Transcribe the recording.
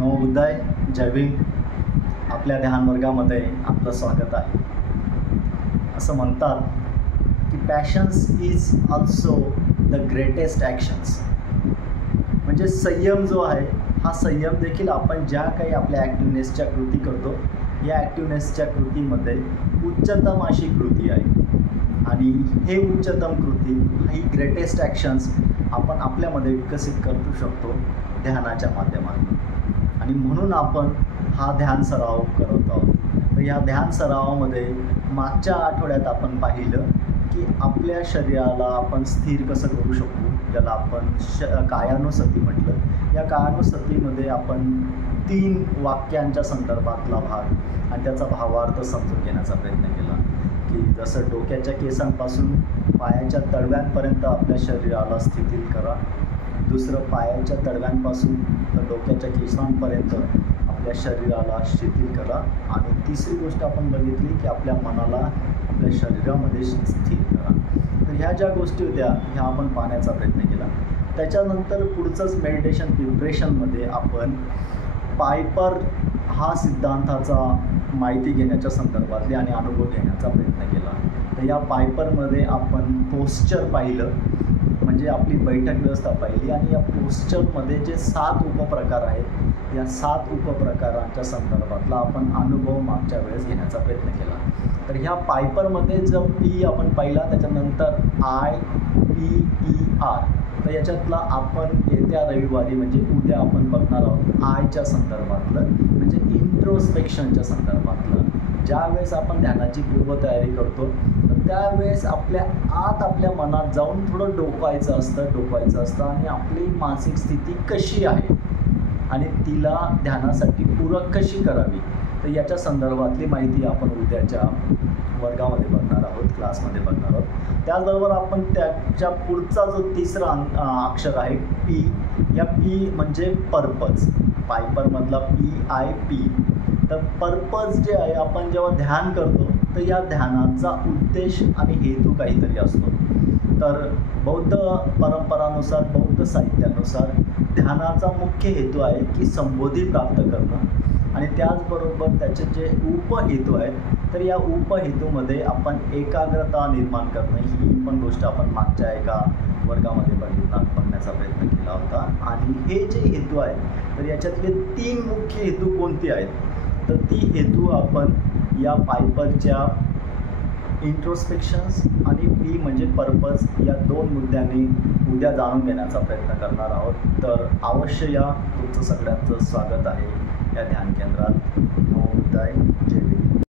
नमो बुद्धाय. जय भीम. आपल्या ध्यान वर्गामध्ये आपलं स्वागत आहे. असं म्हणतात की passions is also the greatest actions. म्हणजे संयम जो आहे हा संयम देखील आपण ज्या काही आपल्या ॲक्टिवनेसच्या कृती करतो या ॲक्टिवनेसच्या कृतीमध्ये उच्चतम अशी कृती आहे. आणि हे उच्चतम कृती ही ग्रेटेस्ट ॲक्शन्स आपण आपल्यामध्ये विकसित करू शकतो ध्यानाच्या माध्यमातून. आणि म्हणून आपण हा ध्यान सराव करत आहोत. तर या ध्यान सरावामध्ये मागच्या आठवड्यात आपण पाहिलं की आपल्या शरीराला आपण स्थिर कसं करू शकू, ज्याला आपण कायानुसती म्हटलं. या कायानुसतीमध्ये आपण 3 वाक्यांच्या संदर्भातला भाग आणि त्याचा भावार्थ समजून घेण्याचा प्रयत्न केला की जसं डोक्याच्या केसांपासून पायाच्या तळव्यांपर्यंत आपल्या शरीराला स्थितीत करा. दुसरं पायाच्या तळव्यांपासून तर डोक्याच्या केसांपर्यंत आपल्या शरीराला शिथिल करा. आणि तिसरी गोष्ट आपण बघितली की आपल्या मनाला आपल्या शरीरामध्ये स्थिर करा. तर ह्या ज्या गोष्टी होत्या ह्या आपण पाहण्याचा प्रयत्न केला. त्याच्यानंतर पुढचंच मेडिटेशन प्रिपरेशनमध्ये आपण पायपर हा सिद्धांताचा माहिती घेण्याच्या संदर्भातले आणि अनुभव घेण्याचा प्रयत्न केला. तर या पायपरमध्ये आपण पोस्चर पाहिलं, म्हणजे आपली बैठक व्यवस्था पाहिली. आणि या पोस्चरमध्ये जे 7 उपप्रकार आहेत या 7 उपप्रकारांच्या संदर्भातला आपण अनुभव मागच्या वेळेस घेण्याचा प्रयत्न केला. तर ह्या पायपरमध्ये जर पी आपण पाहिला, त्याच्यानंतर IPER. तर याच्यातला आपण येत्या रविवारी म्हणजे उद्या आपण बघणार आहोत आयच्या संदर्भातलं, म्हणजे इंट्रोस्पेक्शनच्या संदर्भातलं. ज्यावेळेस आपण ध्यानाची पूर्वतयारी करतो तर त्यावेळेस आपल्या मनात जाऊन थोडं डोकायचं असतं आणि आपली मानसिक स्थिती कशी आहे आणि तिला ध्यानासाठी पूरक कशी करावी. तर याच्या संदर्भातली माहिती आपण उद्याच्या वर्गामध्ये बघणार आहोत, क्लासमध्ये बघणार आहोत. त्याचबरोबर आपण त्याच्या पुढचा जो तिसरा अक्षर आहे P. या P म्हणजे पर्पज. पायपरमधला PIP. तर पर्पज जे आहे, आपण जेव्हा ध्यान करतो तर या ध्यानाचा उद्देश आणि हेतू काहीतरी असतो. तर बौद्ध परंपरानुसार, बौद्ध साहित्यानुसार ध्यानाचा मुख्य हेतू आहे की संबोधी प्राप्त करणं. आणि त्याचबरोबर त्याचे जे उपहेतू आहेत तर या उपहेतूमध्ये आपण एकाग्रता निर्माण करणं ही पण गोष्ट आपण मागच्या एका वर्गामध्ये बघण्याचा प्रयत्न केला होता. आणि हे जे हेतू आहेत तर याच्यातले 3 मुख्य हेतू कोणते आहेत, तर ती हेतू आपण या पायपरच्या इंट्रोस्पेक्शन्स आणि P म्हणजे पर्पज या 2 मुद्द्यांनी उद्या जाणून घेण्याचा प्रयत्न करणार आहोत. तर अवश्य या. तुमचं सगळ्यांचं स्वागत आहे या ध्यान केंद्रात. नमो बुद्धाय. जय